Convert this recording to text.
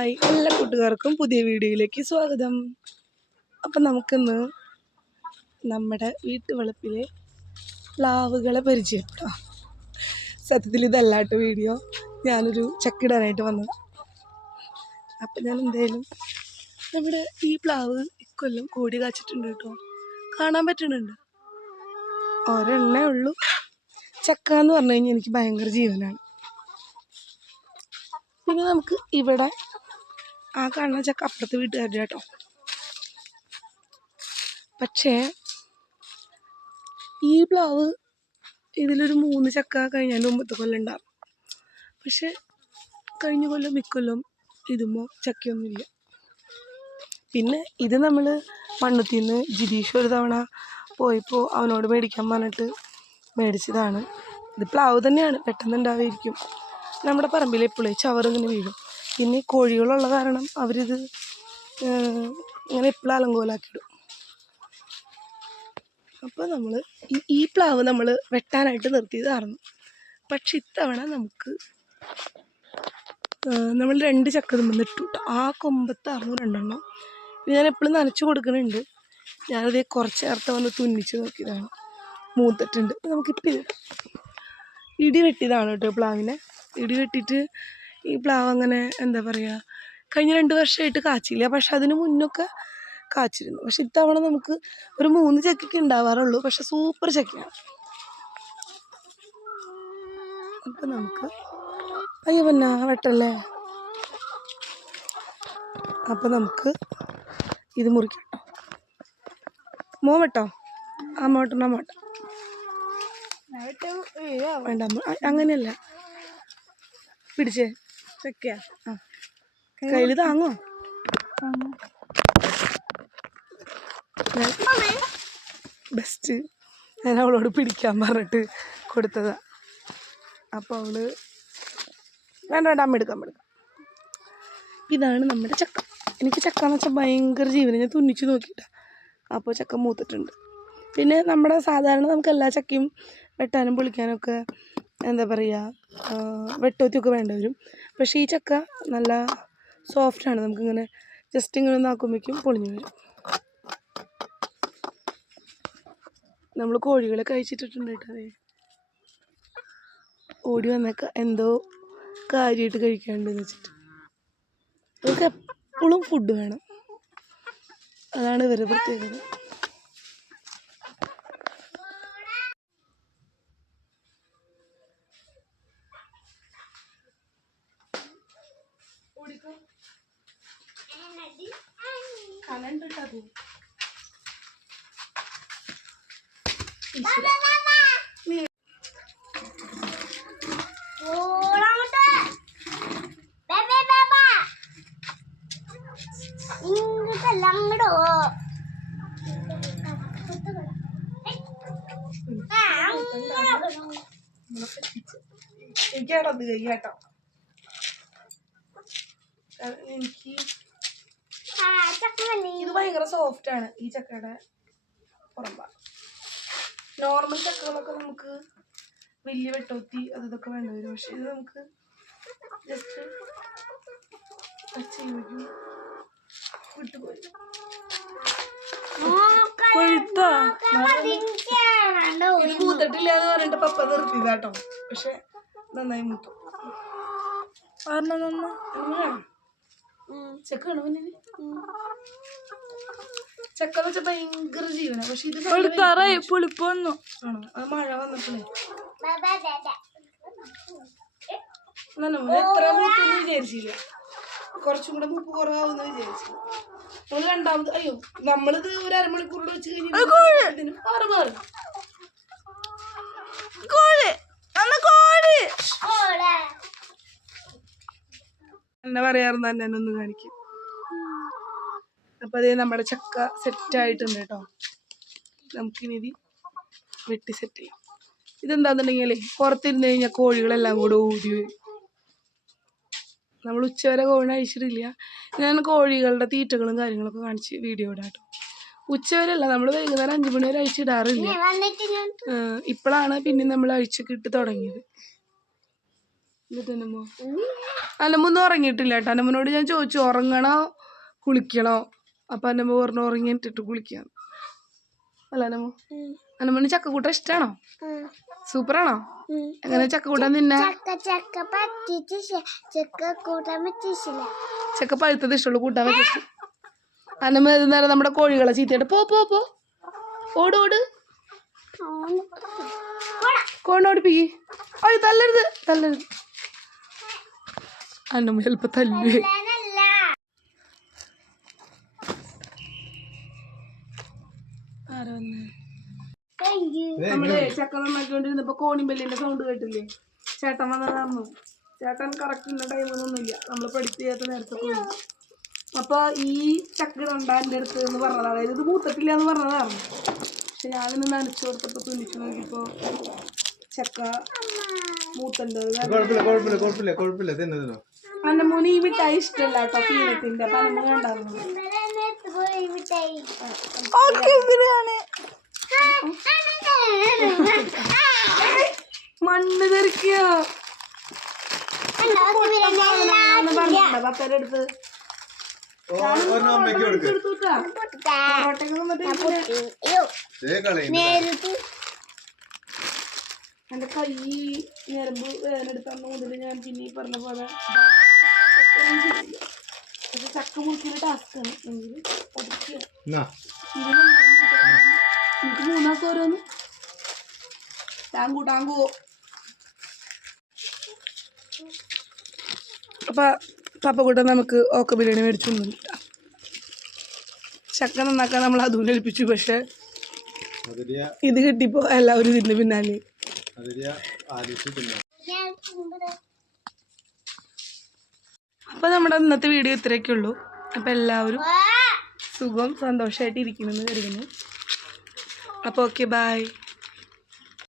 Hi, എല്ലാ കൂട്ടുകാർക്കും പുതിയ വീഡിയോയിലേക്ക് സ്വാഗതം. അപ്പം നമുക്കിന്ന് നമ്മുടെ വീട്ടുവളപ്പിലെ പ്ലാവുകളെ പരിചയപ്പെടാം. സത്യത്തിൽ ഇതല്ലാട്ടോ വീഡിയോ, ഞാനൊരു ചക്കിടാനായിട്ട് വന്നത്. അപ്പം ഞാൻ എന്തായാലും നമ്മുടെ ഈ പ്ലാവ് ഇക്കൊല്ലം കോടി കാച്ചിട്ടുണ്ട് കേട്ടോ, കാണാൻ പറ്റുന്നുണ്ട്. ഒരെണ്ണേ ഉള്ളൂ. ചക്ക എന്ന് പറഞ്ഞു കഴിഞ്ഞാൽ എനിക്ക് ഭയങ്കര ജീവനാണ്. പിന്നെ നമുക്ക് ഇവിടെ ആ കാണുന്ന ചക്ക അപ്പുറത്ത് വീട്ടുകാരുടെ കേട്ടോ. പക്ഷേ ഈ പ്ലാവ് ഇതിലൊരു 3 ചക്ക കഴിഞ്ഞാൽ മുമ്പത്തെ കൊല്ലം ഉണ്ടാകും. പക്ഷെ കഴിഞ്ഞ കൊല്ലം ഇക്കൊല്ലം ഇതുമ്പോൾ ചക്കയൊന്നുമില്ല. പിന്നെ ഇത് നമ്മൾ മണ്ണുത്തിന്ന് ജിതീഷ് ഒരു തവണ പോയപ്പോൾ അവനോട് മേടിക്കാൻ പറഞ്ഞിട്ട് മേടിച്ചതാണ്. ഇത് പ്ലാവ് തന്നെയാണ്, പെട്ടെന്ന് ഉണ്ടാവുമായിരിക്കും. നമ്മുടെ പറമ്പിൽ എപ്പോഴും ചവറിങ്ങനെ വീഴും. പിന്നെ കോഴികളുള്ള കാരണം അവരിത് ഇങ്ങനെ എപ്പോഴും അലങ്കോലാക്കിയിടും. അപ്പോൾ നമ്മൾ ഈ പ്ലാവ് നമ്മൾ വെട്ടാനായിട്ട് നിർത്തിയതായിരുന്നു. പക്ഷെ ഇത്തവണ നമുക്ക് നമ്മൾ 2 ചക്ക നമ്മൾ ഇട്ടു. ആ കൊമ്പത്തായിരുന്നു 2 എണ്ണം. ഞാൻ എപ്പോഴും നനച്ചു കൊടുക്കുന്നുണ്ട്. ഞാനത് കുറച്ച് നേരത്തെ വന്ന് തുന്നിച്ച് നോക്കിയതാണ്, മൂത്തിട്ടുണ്ട്. നമുക്കിപ്പോൾ ഇടി വെട്ടിയതാണ് കേട്ടോ പ്ലാവിനെ. ഇടി വെട്ടിയിട്ട് ഈ പ്ലാവ് അങ്ങനെ എന്താ പറയുക, കഴിഞ്ഞ 2 വർഷമായിട്ട് കാച്ചില്ല. പക്ഷെ അതിന് മുന്നൊക്കെ കാച്ചിരുന്നു. പക്ഷെ ഇത്തവണ നമുക്ക് ഒരു 3 ചക്കയ്ക്ക് ഉണ്ടാവാറുള്ളൂ. പക്ഷെ സൂപ്പർ ചക്കയാണ്. അപ്പം നമുക്ക് അയ്യോ പിന്നെ വെട്ടല്ലേ. അപ്പം നമുക്ക് ഇത് മുറിക്കാം കേട്ടോ. മോ വെട്ടോ, അമ്മോട്ട വേണ്ട, അങ്ങനെയല്ല. പിടിച്ചേ ചക്കയാ, കയ്യിൽ താങ്ങോ. ബെസ്റ്റ്, ഞാൻ അവളോട് പിടിക്കാൻ പറഞ്ഞിട്ട് കൊടുത്തതാ. അപ്പോൾ അവള് വേണ്ട അമ്മ എടുക്കാം. ഇതാണ് നമ്മുടെ ചക്ക. എനിക്ക് ചക്ക എന്ന് വെച്ചാൽ ഭയങ്കര ജീവന. ഞാൻ തുന്നിച്ച് നോക്കിയിട്ടാ. അപ്പോൾ ചക്ക മൂത്തിട്ടുണ്ട്. പിന്നെ നമ്മുടെ സാധാരണ നമുക്ക് എല്ലാ ചക്കയും വെട്ടാനും പൊളിക്കാനൊക്കെ എന്താ പറയുക, വെട്ടോത്തിയൊക്കെ വേണ്ടി വരും. പക്ഷേ ഈ ചക്ക നല്ല സോഫ്റ്റാണ്. നമുക്കിങ്ങനെ ജസ്റ്റ് ഇങ്ങനെ നാക്കുമ്പോഴേക്കും പൊളിഞ്ഞു വരും. നമ്മൾ കോഴികളെ കഴിച്ചിട്ടിട്ടുണ്ട് കേട്ടോ. അതെ, ഓടി വന്നേക്ക എന്തോ കാര്യമായിട്ട് കഴിക്കാണ്ടെന്ന് വെച്ചിട്ട്. നമുക്ക് എപ്പോഴും ഫുഡ് വേണം, അതാണ് ഇവരുടെ പ്രത്യേകത. എനിക്കത് കേട്ടോ. എനിക്ക് ഇത് ഭയങ്കര സോഫ്റ്റ് ആണ് ഈ ചക്കയുടെ പുറമ്പ. നോർമൽ ചക്കകളൊക്കെ നമുക്ക് വലിയ വെട്ടോത്തി അതൊക്കെ വേണ്ടി വരും. പക്ഷെ ഇത് നമുക്ക് ജസ്റ്റ് ടച്ച് ചെയ്യുമ്പോഴേക്കും വിട്ടുപോയി. ഇത് മൂത്തിട്ടില്ല എന്ന് പറഞ്ഞിട്ട് പപ്പ നിർത്തിയതാട്ടോ. പക്ഷെ നന്നായി മൂത്തു. ചക്കാണ് പിന്നെ ചക്ക എന്ന് വെച്ചാൽ ഭയങ്കര ജീവനാണ്. പക്ഷെ ഇത് പുളിപ്പൊന്നു ആണോ, അത് മഴ വന്നപ്പോഴേ എത്ര മൂത്തെന്ന് വിചാരിച്ചില്ല. കുറച്ചും കൂടെ മൂപ്പ് കുറവാകുമെന്ന് വിചാരിച്ചു. നമ്മൾ രണ്ടാമത് അയ്യോ നമ്മളിത് ഒരു അരമണിക്കൂറിൽ വെച്ച് കഴിഞ്ഞാൽ എന്നെ പറയാറുണ്ട് തന്നെ ഒന്ന് കാണിക്കും. അപ്പൊ അതേ നമ്മുടെ ചക്ക സെറ്റ് ആയിട്ടുണ്ട് കേട്ടോ. നമുക്കിനി ഇത് വെട്ടി സെറ്റ് ചെയ്യാം. ഇതെന്താന്നുണ്ടെങ്കിലേ പുറത്തിരുന്ന് കഴിഞ്ഞാൽ കോഴികളെല്ലാം കൂടെ ഓടി വരും. നമ്മൾ ഉച്ചവരെ കോഴിനെ അഴിച്ചിട്ടില്ല. ഞാൻ കോഴികളുടെ തീറ്റകളും കാര്യങ്ങളൊക്കെ കാണിച്ച് വീഡിയോ ഇടാം കേട്ടോ. ഉച്ചവരെ അല്ല, നമ്മൾ വൈകുന്നേരം 5 മണി വരെ അഴിച്ചിടാറില്ല. ഇപ്പോഴാണ് പിന്നെ നമ്മൾ അഴിച്ചൊക്കെ ഇട്ട് തുടങ്ങിയത്. എന്നിട്ട് അന്നമ്മൊന്നും ഉറങ്ങിയിട്ടില്ല കേട്ടോ. അന്നമ്മനോട് ഞാൻ ചോദിച്ചു ഉറങ്ങണോ കുളിക്കണോ, അപ്പം അന്നമ്മ പറഞ്ഞു ഉറങ്ങിയിട്ടിട്ട് കുളിക്കാം. അല്ല അന്നമ്മ, അന്നമ്മന് ചക്കക്കൂട്ട ഇഷ്ടമാണോ? സൂപ്പറാണോ? എങ്ങനെ ചക്കക്കൂട്ടൻ തിന്നാ? ചക്ക പഴുത്തത് ഇഷ്ടമുള്ളൂ, കൂട്ടാൻ വെച്ചിട്ട്. അന്നമ്മ നേരം നമ്മുടെ കോഴികളെ ചീത്തയിട്ട് പോ പോ പോ ഓട് ഓട് കോണോടിപ്പിക്ക്. അയ്യോ തല്ലരുത് തല്ലരുത്. അന്നമ്മ ചിലപ്പോ തല്ലുവേ. നമ്മളെ ചക്ക നന്നാക്കിക്കൊണ്ടിരുന്നപ്പോ കോണിമ്പല്ലിന്റെ സൗണ്ട് കേട്ടില്ലേ? ചേട്ടൻ വന്നതായിരുന്നു. ചേട്ടൻ കറക്റ്റ് ഇന്ന ടൈമൊന്നുമില്ല, നമ്മൾ പഠിച്ചു ചെയ്യാത്ത നേരത്തെ പോയി. അപ്പൊ ഈ ചക്ക കണ്ടാ എൻ്റെ അടുത്ത് എന്ന് പറഞ്ഞത്, അതായത് ഇത് മൂത്തിട്ടില്ല എന്ന് പറഞ്ഞതായിരുന്നു. പക്ഷെ ഞാനിന്ന് നനച്ചു കൊടുത്തപ്പോ തുന്നിച്ചു നോക്കിയപ്പോ ചക്ക മൂത്തണ്ടത്. അന്നമോന് ഈ മിഠായി ഇഷ്ടമല്ല കേട്ടോ, പീനത്തിന്റെ. അപ്പൊ അന്നമ്മ ഉണ്ടാകുന്നത് മണ്ണ് തെറിക്കുക. പപ്പയുടെ അടുത്ത് എന്റെ കൈ ഞരമ്പ് വേദനെടുത്തന്ന് മുതൽ ഞാൻ പിന്നെ ഈ പറഞ്ഞ പോലെ പക്ഷെ ചക്ക മുറിക്കുന്ന ടാസ്ക്കാണ്. എനിക്ക് 3 മാസം ഓരോന്ന് ടാങ്കു. അപ്പൊ പപ്പക്കൂട്ടം നമുക്ക് ഓക്ക ബിരിയാണി മേടിച്ചൊന്നും ചക്ക നന്നാക്കാൻ നമ്മൾ അതും ഏൽപ്പിച്ചു. പക്ഷെ ഇത് കിട്ടിയപ്പോ എല്ലാവരും ഇതിന്റെ പിന്നാലെ. അപ്പൊ നമ്മുടെ ഇന്നത്തെ വീഡിയോ ഇത്രയൊക്കെ ഉള്ളൂ. അപ്പൊ എല്ലാവരും സുഖം സന്തോഷമായിട്ട് ഇരിക്കണമെന്ന് കരുതുന്നു. അപ്പോൾ ഓക്കെ ബൈ.